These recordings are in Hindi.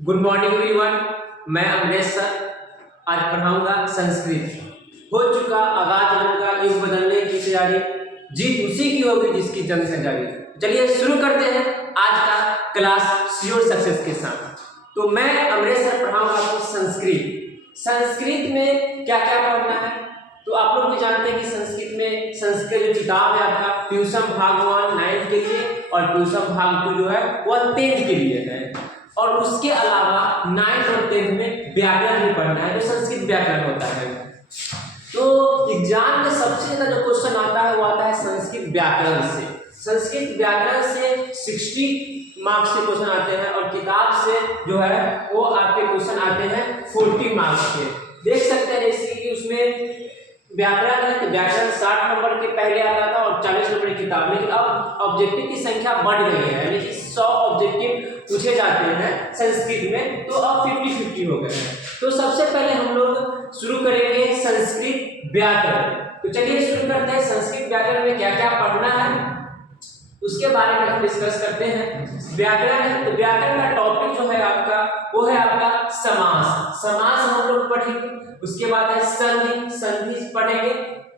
Good morning everyone. मैं अमरेश सर आज पढ़ाऊंगा संस्कृत। हो चुका आगाज जन्म का युग बदलने की तैयारी, जीत उसी की होगी जिसकी जंग से जारी। चलिए शुरू करते हैं आज का क्लास श्योर सक्सेस के साथ। तो मैं अमरेश सर पढ़ाऊंगा आपको संस्कृत। संस्कृत में क्या क्या पढ़ना है तो आप लोग भी जानते हैं कि संस्कृत में संस्कृत जो किताब है आपका ट्यूशन भाग 1 9 के लिए और ट्यूशन भाग 2 जो है वह 10 के लिए है। और उसके अलावा 9 और 10 में व्याकरण भी पढ़ना है जो संस्कृत व्याकरण होता है। तो एग्जाम में सबसे ज्यादा जो क्वेश्चन आता है वो आता है संस्कृत व्याकरण से। संस्कृत व्याकरण से 60 मार्क्स के क्वेश्चन आते हैं और किताब से जो है वो आपके क्वेश्चन आते हैं 40 मार्क्स के। देख सकते हैं जैसे कि उसमें व्याकरण है तो व्याकरण 60 नंबर के पहले आता था और 40 नंबर की किताब, लेकिन अब ऑब्जेक्टिव की संख्या बढ़ गई है, यानी कि 100 ऑब्जेक्टिव पूछे जाते हैं संस्कृत में, तो अब 50-50 हो गए हैं। तो सबसे पहले हम लोग शुरू करेंगे संस्कृत व्याकरण। तो चलिए शुरू करते हैं। संस्कृत व्याकरण में क्या क्या पढ़ना है उसके बारे में हम डिस्कस करते हैं। व्याकरण है तो व्याकरण का टॉपिक जो है आपका वो है आपका समास। समास हम लोग पढ़ेंगे। उसके बाद है संधि। संधि पढ़ेंगे,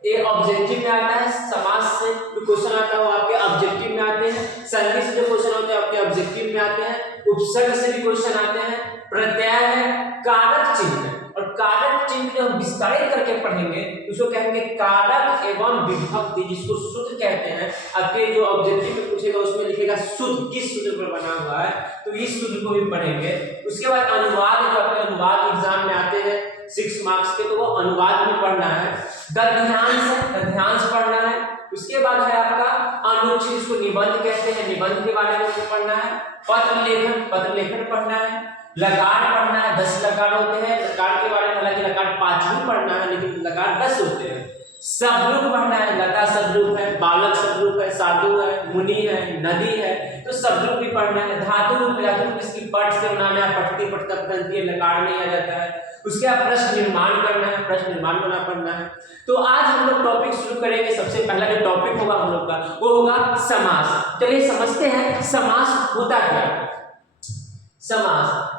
ये ऑब्जेक्टिव में आता है। समास से जो क्वेश्चन आता है वो आपके ऑब्जेक्टिव में आते हैं। संधि से जो क्वेश्चन होते हैं आपके ऑब्जेक्टिव में आते हैं। उपसर्ग से भी क्वेश्चन आते हैं। प्रत्यय है, कारक चिन्ह है, और कारक चिन्ह जो हम विस्तारित करके पढ़ेंगे उसको कहेंगे कारक एवं विभक्ति, जिसको सूत्र कहते हैं। आपके जो ऑब्जेक्टिव में पूछेगा उसमें लिखेगा सूत्र, किस सूत्र पर बना हुआ है, तो इस सूत्र को भी पढ़ेंगे। उसके बाद अनुवाद, जो आपके अनुवाद एग्जाम में आते हैं 6 मार्क्स के, तो वो अनुवाद में पढ़ना है। गद्यांश पढ़ना है। उसके बाद है आपका अनुच्छेद, जिसको निबंध कहते हैं, निबंध के बारे में पढ़ना है। पत्र लेखन पढ़ना है। लकार पढ़ना है, 10 लकार होते हैं। लकार के बारे में हालांकि लकार 5 ही पढ़ना है, लेकिन लकार 10 होते हैं। शब्दरूप पढ़ना है, लता शब्दरूप है, बालक शब्दरूप है, साधु है, मुनि है, नदी है, तो शब्दरूप भी पढ़ना है। धातु रूप इसकी पट से बनाना है, पटती पटती लकार नहीं आ जाता है। उसके बाद प्रश्न निर्माण करना है, प्रश्न निर्माण बना पढ़ना है। तो आज हम लोग टॉपिक शुरू करेंगे। सबसे पहला जो टॉपिक होगा हम लोग का वो होगा समास। चलिए समझते हैं समास होता क्या। समास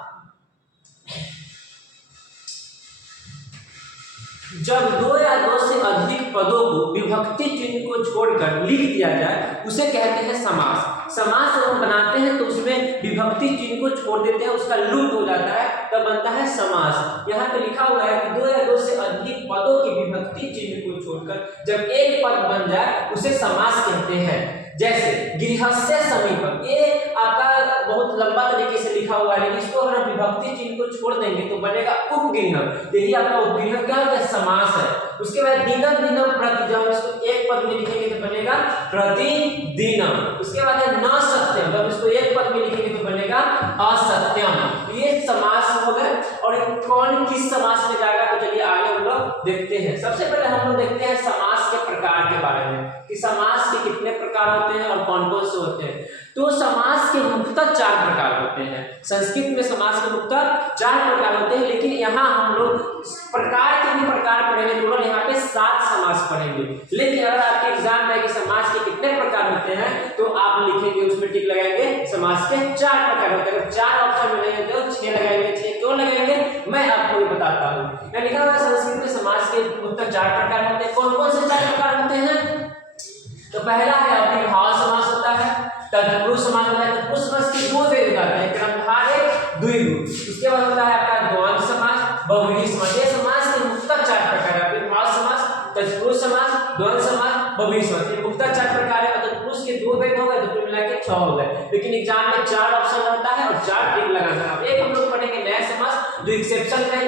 जब 2 या 2 से अधिक पदों को विभक्ति चिन्ह को छोड़कर लिख दिया जाए उसे कहते हैं समास। समास जब हम बनाते हैं तो उसमें विभक्ति चिन्ह को छोड़ देते हैं, उसका लुप्त हो जाता है, तब बनता है समास। यहाँ पे लिखा हुआ है कि 2 या 2 से अधिक पदों की विभक्ति चिन्ह को छोड़कर जब एक पद बन जाए उसे समास कहते हैं। जैसे गृहस्य समीपम, ये आपका बहुत लंबा तरीके से लिखा हुआ है, लेकिन इसको अगर हम विभक्ति चिन्ह को छोड़ देंगे तो बनेगा उपगृह। यही आपका उपगृह क्या होगा, समास है। उसके बाद दिनम दिनम प्रति, जब इसको एक पद में लिखेंगे तो बनेगा प्रतिदिनम। उसके बाद है न सत्यम, जब इसको एक पद में लिखेंगे तो बनेगा असत्यम। ये समास हो गए। और कौन किस समास में जाएगा तो चलिए आगे हम लोग देखते हैं। सबसे पहले हम लोग देखते हैं समास के प्रकार के बारे में कि समास के कितने प्रकार होते हैं और कौन कौन से होते हैं। तो समास के मुख्यतः 4 प्रकार होते हैं। संस्कृत में समास के मुख्यतः 4 प्रकार होते हैं, लेकिन यहाँ हम लोग प्रकार के भी प्रकार पढ़ेंगे। टोटल यहाँ पे 7 समास पढ़ेंगे। लेकिन अगर आपके एग्जाम में कि समास के कितने प्रकार होते हैं तो आप लिखेंगे, उसमें टिक लगाएंगे समास के 4 प्रकार होते हैं। 4 ऑप्शन में नहीं होते हो 6 लगाएंगे। 6 क्यों लगाएंगे मैं आपको ये बताता हूँ। मैं लिखा हुआ संस्कृत में समास के मुख्यतः 4 प्रकार होते हैं। कौन कौन से 4 प्रकार होते हैं तो पहला है अविभाव समास होता है, तत्पुरुष समास होता है। तत्पुरुष समास के 2 वेद होते हैं, क्रमधारय द्विगु। उसके बाद होता है आपका द्वंद्व समास, बहुव्रीहि समास। ये समास के मुख्यतः 4 प्रकार है, अविभाव समास, तत्पुरुष समास, द्वंद्व समास, बहुव्रीहि समास। ये मुख्यतः 4 प्रकार है। तत्पुरुष के 2 वेद हो गए तो कुल मिला के 6 हो गए, लेकिन एग्जाम में 4 ऑप्शन होता है और 4 टिक लगाना है। एक हम लोग पढ़ेंगे नया समास जो एक्सेप्शन है,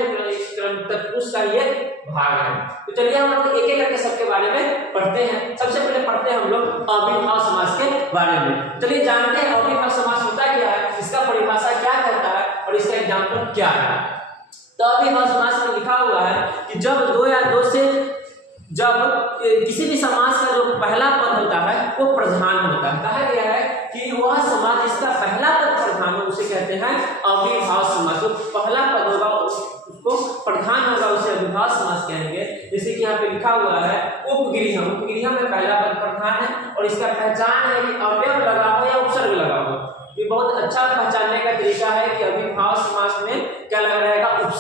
जो तत्पुरुष का ये भाग है। तो चलिए हम लोग एक एक करके सबके बारे में पढ़ते हैं। सबसे पहले पढ़ते हैं हम लोग अविभाव समास के बारे में। चलिए जानते हैं अविभाव समास होता क्या है, इसका परिभाषा क्या कहता है और इसका एग्जांपल क्या है। तो अविभाव समास में लिखा हुआ है कि जब 2 या 2 से जब किसी भी समास का जो पहला पद होता है वो प्रधान होता है। कहा गया है कि वह समास जिसका पहला पद प्रधान हो उसे कहते हैं अविभाव समास। जो पहला पद होगा उसको प्रधान होगा उसे अविभाव समास कहेंगे। जैसे कि यहाँ पे लिखा हुआ है उपगृह। उपगृह में पहला पद प्रधान है और इसका पहचान है कि अव्यय लगा हो या उपसर्ग लगा हो। ये बहुत अच्छा पहचानने का तरीका है कि अविभाव समास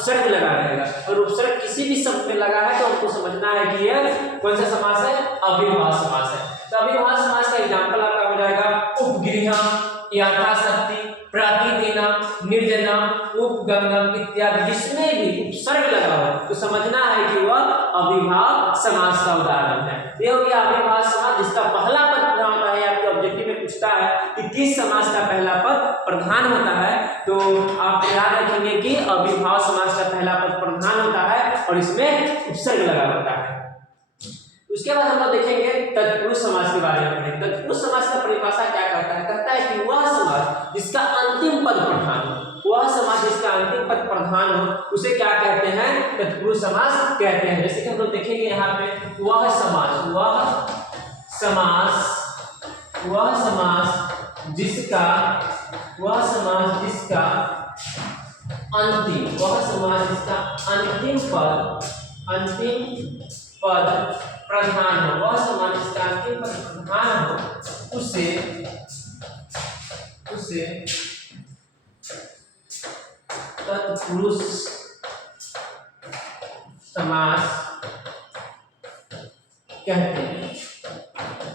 उपसर्ग लगा रहेगा, और उपसर्ग किसी भी शब्द में लगा है तो हमको समझना है कि यह कौन सा समास है, अविर्भाव समास है। तो अविर्भाव समास का एग्जाम्पल आपका हो जाएगा उपगृहम, यथाशक्ति, प्रतिदिनम, निर्जनम, उपगमनम इत्यादि। जिसमें भी उपसर्ग लगा हो तो समझना है कि वह अविर्भाव समास का उदाहरण है। ये हो गया अविर्भाव समास जिसका पहला पद प्रधान होता है। आपके ऑब्जेक्टिव में पूछता है कि किस समास का पहला पद प्रधान होता है, तो आप याद रखेंगे कि अविर्भाव समास का पहला पद प्रधान होता है और इसमें उपसर्ग लगा होता है। उसके बाद हम लोग देखेंगे तत्पुरुष समास के बारे में पढ़ेंगे। तत्पुरुष समास का परिभाषा क्या करता है, कहता है कि वह समास जिसका अंतिम पद प्रधान हो, वह समास जिसका अंतिम पद प्रधान हो उसे क्या कहते हैं, तत्पुरुष समास कहते हैं। जैसे कि हम लोग देखेंगे यहाँ पे वह समास जिसका अंतिम पद प्रधान हो, वह समास जिसका अंतिम पद प्रधान हो उसे तत्पुरुष समास कहते हैं।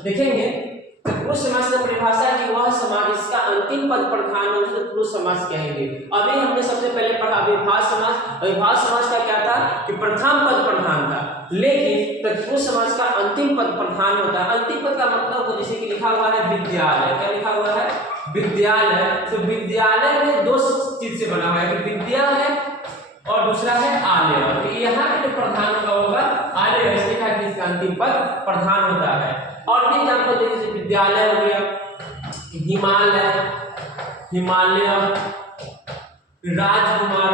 देखेंगे तत्पुरुष समास का परिभाषा है कि वह समास जिसका अंतिम पद प्रधान हो उसे तत्पुरुष समास कहेंगे। अभी हमने सबसे पहले पढ़ा अविर्भाव समास। अविर्भाव समास का क्या था कि प्रथम पद प्रधान था, लेकिन तत्पुरुष समास का अंतिम पद प्रधान होता है। अंतिम पद का मतलब हो जैसे कि लिखा हुआ है विद्यालय, क्या लिखा हुआ है, विद्यालय। तो विद्यालय में दो चीज से बना हुआ है, विद्या है और दूसरा है आलय। तो यहाँ पे जो प्रधान होगा आलय, इसलिए कहा कि इसका अंतिम पद प्रधान होता है। और भी एग्जाम्पल देखिए, विद्यालय हो गया, हिमालय, राजकुमार,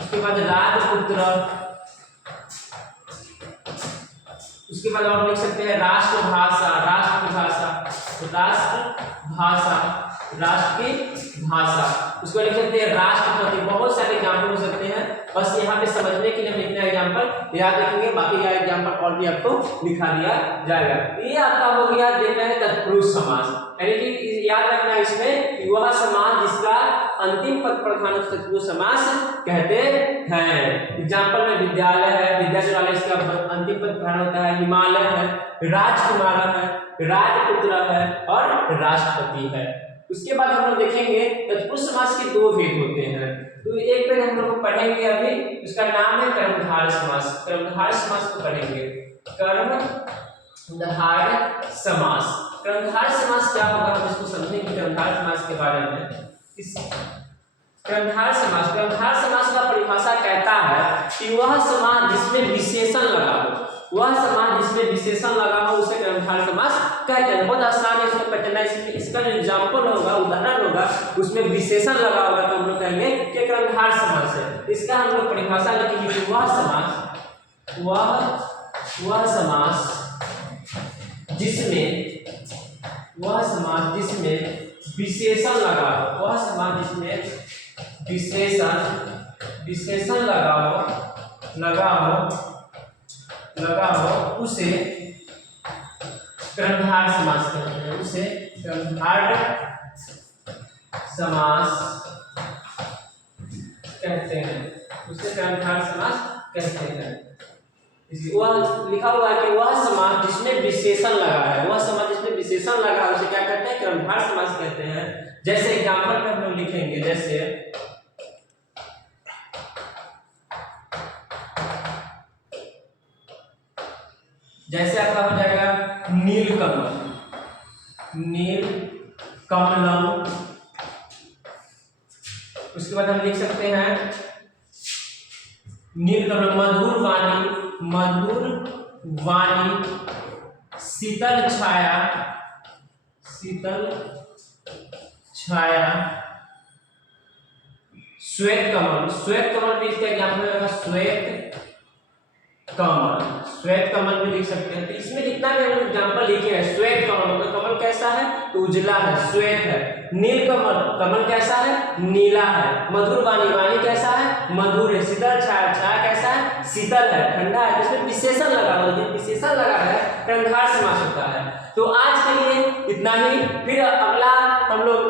उसके बाद राजपुत्र, उसके बाद और लिख सकते हैं राष्ट्रभाषा, राष्ट्र की भाषा, उसको लिख सकते हैं राष्ट्रपति। बहुत सारे एग्जाम्पल हो सकते हैं, बस यहाँ पे समझने के लिए हम इतना एग्जाम्पल याद रखेंगे, बाकी का एग्जाम्पल और भी आपको लिखा दिया जाएगा। ये आपका हो गया, देख रहे हैं तत्पुरुष समास, यानी कि याद रखना इसमें कि वह समास जिसका अंतिम पद प्रधान तत्पुरुष समास कहते हैं। एग्जाम्पल में विद्यालय है, विद्यालय वाले इसका अंतिम पद प्रधान होता है, हिमालय है, राजकुमार है, राजपुत्र है और राष्ट्रपति है। उसके बाद हम लोग देखेंगे तत्पुरुष समास के दो भेद होते हैं। तो एक भेद हम लोग पढ़ेंगे अभी, उसका नाम है कर्मधारय समास। कर्मधारय समास को पढ़ेंगे, कर्मधारय समास। कर्मधारय समास क्या होगा हम इसको समझेंगे कर्मधारय समास के बारे में। कर्मधारय समास का परिभाषा कहता है कि वह समास जिसमें विशेषण लगा हो, उसे कर्मधारय समास कहते हैं। बहुत आसान है इसको पढ़ना, इसका जो एग्जाम्पल होगा, उदाहरण होगा, उसमें विशेषण लगा होगा तो हम लोग कहेंगे कि कर्मधारय समास है। इसका हम लोग परिभाषा लिखेंगे कि वह समास जिसमें विशेषण लगा हो, विशेषण लगा हो उसे कर्मधारय समास कहते हैं। उसे कर्मधारय समास कहते हैं। वह लिखा हुआ है कि वह समास जिसमें विशेषण लगा है, उसे क्या कहते हैं, कर्मधारय समास कहते हैं। जैसे एग्जाम्पल में हम लोग लिखेंगे, जैसे आपका हो जाएगा नीलकमल, उसके बाद हम लिख सकते हैं नीलकमल, मधुर वाणी, शीतल छाया, श्वेत कमल भी इसका एग्जाम्पल होगा, श्वेत कमल भी लिख सकते हैं। तो इसमें जितना भी हम एग्जाम्पल लिखे हैं, श्वेत कमल, कमल कैसा है तो उजला है, श्वेत है। नीलकमल, कमल कैसा है, नीला है। मधुर वाणी कैसा है, मधुर है। शीतल छाया कैसा है, शीतल है, ठंडा है। जिसमें विशेषण लगा हुआ, जब विशेषण लगा है कर्मधारय समास होता है। तो आज के लिए इतना ही, फिर अगला हम लोग